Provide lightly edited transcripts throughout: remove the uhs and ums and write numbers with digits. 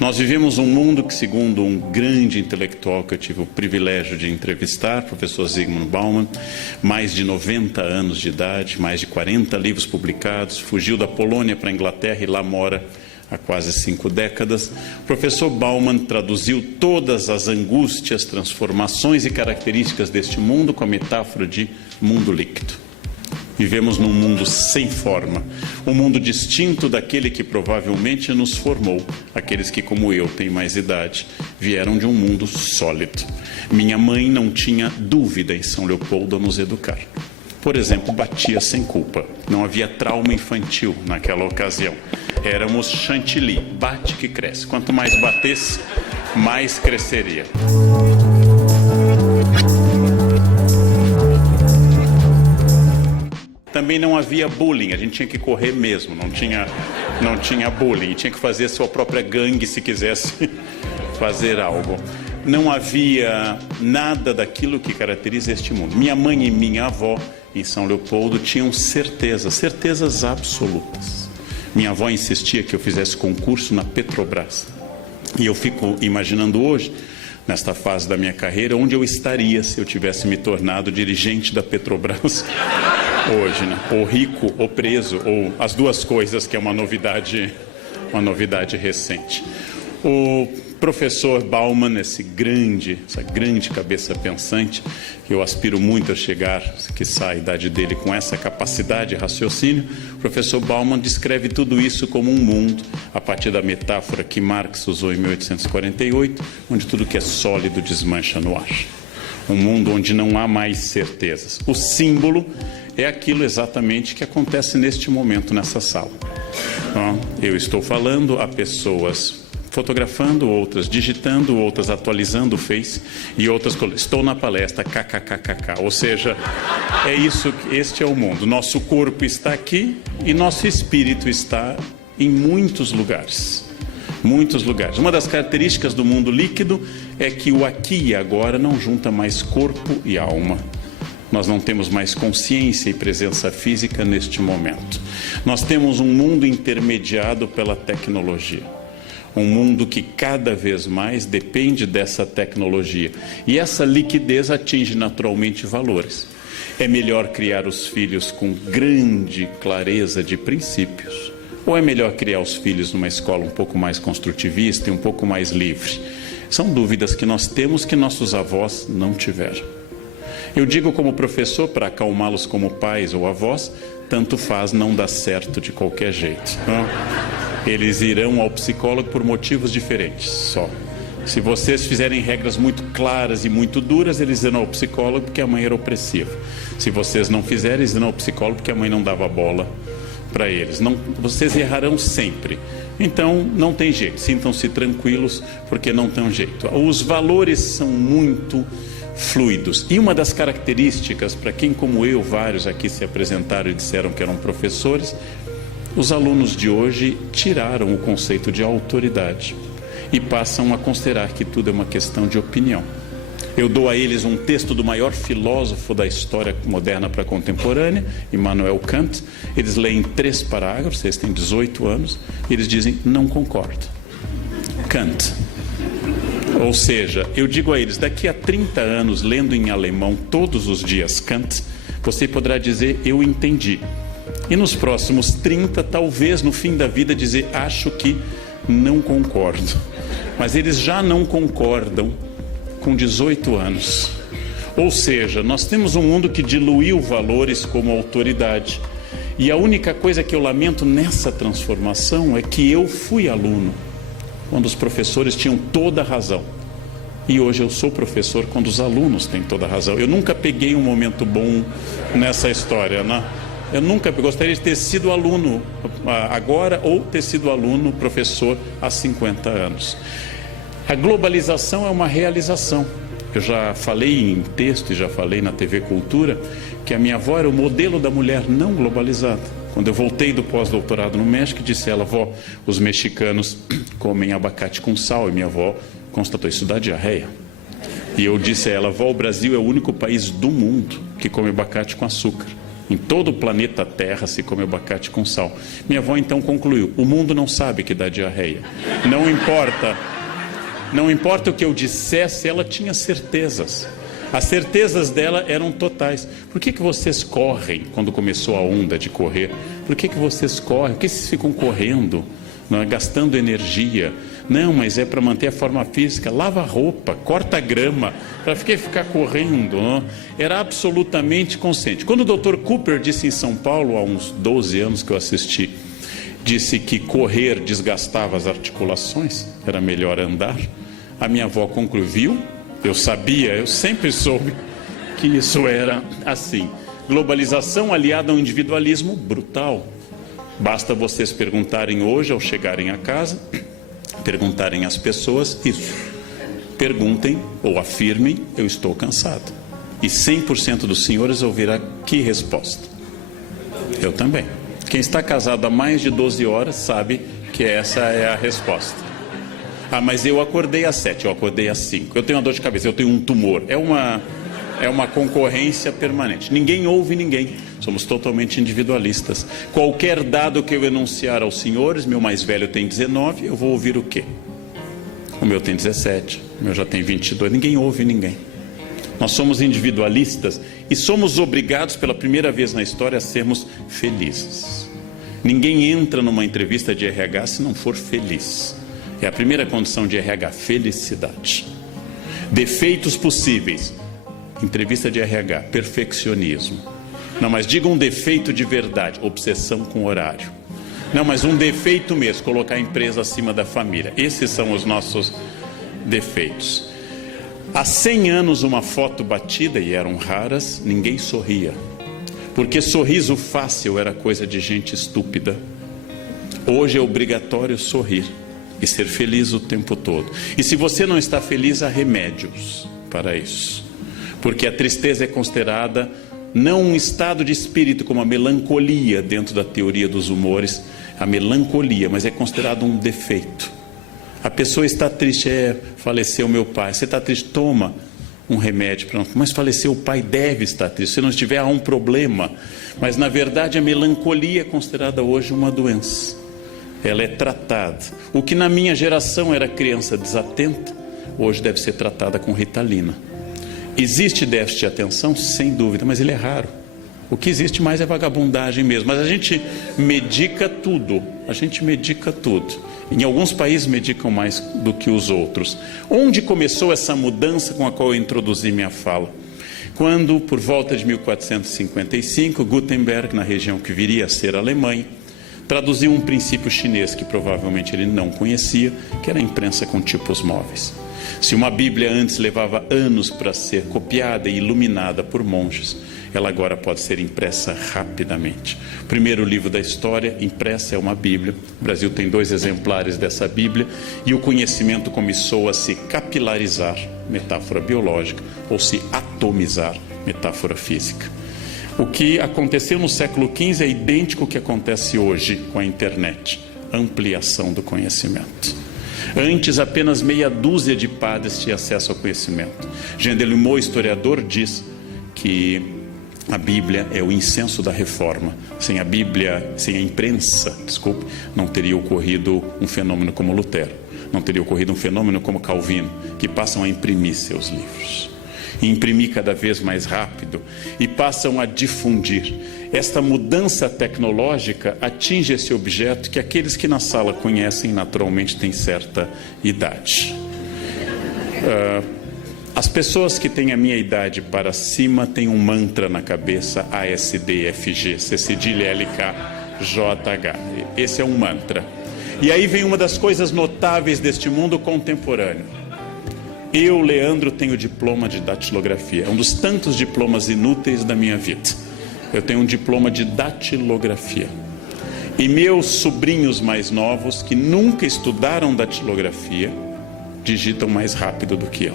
Nós vivemos um mundo que, segundo um grande intelectual que eu tive o privilégio de entrevistar, professor Zygmunt Bauman, mais de 90 anos de idade, mais de 40 livros publicados, fugiu da Polônia para a Inglaterra e lá mora há quase 5 décadas. O professor Bauman traduziu todas as angústias, transformações e características deste mundo com a metáfora de mundo líquido. Vivemos num mundo sem forma, um mundo distinto daquele que provavelmente nos formou. Aqueles que, como eu, têm mais idade, vieram de um mundo sólido. Minha mãe não tinha dúvida em São Leopoldo a nos educar. Por exemplo, batia sem culpa. Não havia trauma infantil naquela ocasião. Éramos chantilly, bate que cresce. Quanto mais batesse, mais cresceria. Também não havia bullying, a gente tinha que correr mesmo, não tinha bullying, tinha que fazer a sua própria gangue se quisesse fazer algo. Não havia nada daquilo que caracteriza este mundo. Minha mãe e minha avó, em São Leopoldo, tinham certezas absolutas. Minha avó insistia que eu fizesse concurso na Petrobras. E eu fico imaginando hoje, nesta fase da minha carreira, onde eu estaria se eu tivesse me tornado dirigente da Petrobras hoje, né? Ou rico ou preso, ou as duas coisas, que é uma novidade recente. O professor Bauman, essa grande cabeça pensante, que eu aspiro muito a chegar, que sai a idade dele com essa capacidade de raciocínio, o professor Bauman descreve tudo isso como um mundo, a partir da metáfora que Marx usou em 1848, onde tudo que é sólido desmancha no ar. Um mundo onde não há mais certezas. O símbolo é aquilo exatamente que acontece neste momento nessa sala. Eu estou falando a pessoas fotografando, outras digitando, outras atualizando o Face e outras estou na palestra, kkkk. Ou seja, é isso, este é o mundo. Nosso corpo está aqui e nosso espírito está em muitos lugares. Muitos lugares. Uma das características do mundo líquido é que o aqui e agora não junta mais corpo e alma. Nós não temos mais consciência e presença física neste momento. Nós temos um mundo intermediado pela tecnologia. Um mundo que cada vez mais depende dessa tecnologia. E essa liquidez atinge naturalmente valores. É melhor criar os filhos com grande clareza de princípios? Ou é melhor criar os filhos numa escola um pouco mais construtivista e um pouco mais livre? São dúvidas que nós temos que nossos avós não tiveram. Eu digo como professor, para acalmá-los como pais ou avós, tanto faz, não dá certo de qualquer jeito. Não? Eles irão ao psicólogo por motivos diferentes, só. Se vocês fizerem regras muito claras e muito duras, eles irão ao psicólogo porque a mãe era opressiva. Se vocês não fizerem, eles irão ao psicólogo porque a mãe não dava bola para eles. Não, vocês errarão sempre. Então, não tem jeito. Sintam-se tranquilos, porque não tem jeito. Os valores são muito fluidos. E uma das características, para quem como eu, vários aqui se apresentaram e disseram que eram professores, os alunos de hoje tiraram o conceito de autoridade e passam a considerar que tudo é uma questão de opinião. Eu dou a eles um texto do maior filósofo da história moderna para a contemporânea, Immanuel Kant. Eles leem 3 parágrafos, eles têm 18 anos, e eles dizem, não concordo. Kant. Ou seja, eu digo a eles, daqui a 30 anos, lendo em alemão todos os dias Kant, você poderá dizer, eu entendi. E nos próximos 30, talvez no fim da vida, dizer, acho que não concordo. Mas eles já não concordam com 18 anos. Ou seja, nós temos um mundo que diluiu valores como autoridade. E a única coisa que eu lamento nessa transformação é que eu fui aluno quando os professores tinham toda a razão. E hoje eu sou professor quando os alunos têm toda a razão. Eu nunca peguei um momento bom nessa história, né? Eu nunca gostaria de ter sido aluno agora ou ter sido aluno, professor há 50 anos. A globalização é uma realização. Eu já falei em texto e já falei na TV Cultura que a minha avó era o modelo da mulher não globalizada. Quando eu voltei do pós-doutorado no México, disse ela, vó, os mexicanos comem abacate com sal. E minha avó constatou, isso dá diarreia. E eu disse a ela, vó, o Brasil é o único país do mundo que come abacate com açúcar. Em todo o planeta Terra se come abacate com sal. Minha avó então concluiu: o mundo não sabe que dá diarreia. Não importa. Não importa o que eu dissesse, ela tinha certezas. As certezas dela eram totais. Por que vocês correm quando começou a onda de correr? Por que vocês correm? Por que vocês ficam correndo? Não é gastando energia? Não, mas é para manter a forma física. Lava a roupa, corta a grama, para ficar correndo. Não? Era absolutamente consciente. Quando o Dr. Cooper disse em São Paulo, há uns 12 anos que eu assisti, disse que correr desgastava as articulações, era melhor andar, a minha avó concluiu, eu sabia, eu sempre soube que isso era assim. Globalização aliada a um individualismo brutal. Basta vocês perguntarem hoje, ao chegarem a casa, perguntarem às pessoas isso. Perguntem ou afirmem: eu estou cansado. E 100% dos senhores ouvirá que resposta? Eu também. Quem está casado há mais de 12 horas sabe que essa é a resposta. Ah, mas eu acordei às 7, eu acordei às 5. Eu tenho uma dor de cabeça, eu tenho um tumor. É uma concorrência permanente. Ninguém ouve ninguém. Somos totalmente individualistas. Qualquer dado que eu enunciar aos senhores, meu mais velho tem 19, eu vou ouvir o quê? O meu tem 17, o meu já tem 22. Ninguém ouve ninguém. Nós somos individualistas e somos obrigados pela primeira vez na história a sermos felizes. Ninguém entra numa entrevista de RH se não for feliz. É a primeira condição de RH, felicidade. Defeitos possíveis. Entrevista de RH, perfeccionismo. Não, mas diga um defeito de verdade, obsessão com horário. Não, mas um defeito mesmo, colocar a empresa acima da família. Esses são os nossos defeitos. Há 100 anos uma foto batida, e eram raras, ninguém sorria. Porque sorriso fácil era coisa de gente estúpida. Hoje é obrigatório sorrir e ser feliz o tempo todo. E se você não está feliz, há remédios para isso. Porque a tristeza é considerada não um estado de espírito como a melancolia dentro da teoria dos humores, a melancolia, mas é considerado um defeito. A pessoa está triste, faleceu meu pai. Você está triste? Toma um remédio. Mas faleceu o pai, deve estar triste. Se não estiver, há um problema. Mas na verdade a melancolia é considerada hoje uma doença. Ela é tratada. O que na minha geração era criança desatenta, hoje deve ser tratada com Ritalina. Existe déficit de atenção? Sem dúvida, mas ele é raro. O que existe mais é vagabundagem mesmo. Mas a gente medica tudo. A gente medica tudo. Em alguns países medicam mais do que os outros. Onde começou essa mudança com a qual eu introduzi minha fala? Quando, por volta de 1455, Gutenberg, na região que viria a ser a Alemanha, traduziu um princípio chinês que provavelmente ele não conhecia, que era a imprensa com tipos móveis. Se uma Bíblia antes levava anos para ser copiada e iluminada por monges, ela agora pode ser impressa rapidamente. O primeiro livro da história impressa é uma Bíblia. O Brasil tem 2 exemplares dessa Bíblia e o conhecimento começou a se capilarizar, metáfora biológica, ou se atomizar, metáfora física. O que aconteceu no século XV é idêntico ao que acontece hoje com a internet. Ampliação do conhecimento. Antes, apenas meia dúzia de padres tinham acesso ao conhecimento. Jean Delumeau, historiador, diz que a Bíblia é o incenso da reforma. Sem a Bíblia, sem a imprensa, não teria ocorrido um fenômeno como Lutero. Não teria ocorrido um fenômeno como Calvino, que passam a imprimir seus livros. E imprimir cada vez mais rápido e passam a difundir. Esta mudança tecnológica atinge esse objeto que aqueles que na sala conhecem naturalmente têm certa idade. As pessoas que têm a minha idade para cima têm um mantra na cabeça: ASDFG, C cedilha LKJH. Esse é um mantra. E aí vem uma das coisas notáveis deste mundo contemporâneo. Eu, Leandro, tenho diploma de datilografia. É um dos tantos diplomas inúteis da minha vida. Eu tenho um diploma de datilografia. E meus sobrinhos mais novos, que nunca estudaram datilografia, digitam mais rápido do que eu.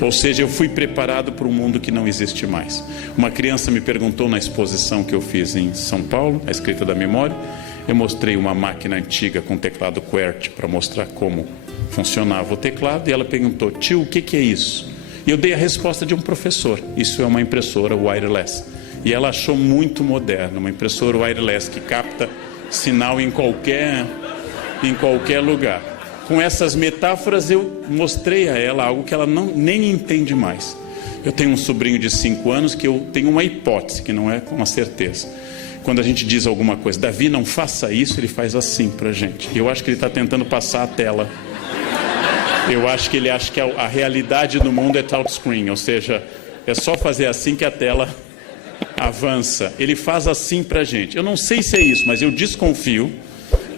Ou seja, eu fui preparado para um mundo que não existe mais. Uma criança me perguntou na exposição que eu fiz em São Paulo, a escrita da memória. Eu mostrei uma máquina antiga com teclado QWERTY para mostrar como funcionava o teclado, e ela perguntou: tio, o que é isso? E eu dei a resposta de um professor: isso é uma impressora wireless. E ela achou muito moderno, uma impressora wireless que capta sinal em qualquer lugar. Com essas metáforas eu mostrei a ela algo que ela nem entende mais. Eu tenho um sobrinho de 5 anos que eu tenho uma hipótese, que não é com uma certeza. Quando a gente diz alguma coisa, Davi, não faça isso, ele faz assim pra gente. Eu acho que ele está tentando passar a tela. Eu acho que ele acha que a realidade do mundo é touchscreen, ou seja, é só fazer assim que a tela avança. Ele faz assim pra gente. Eu não sei se é isso, mas eu desconfio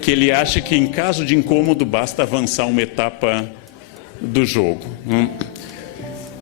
que ele acha que em caso de incômodo basta avançar uma etapa do jogo.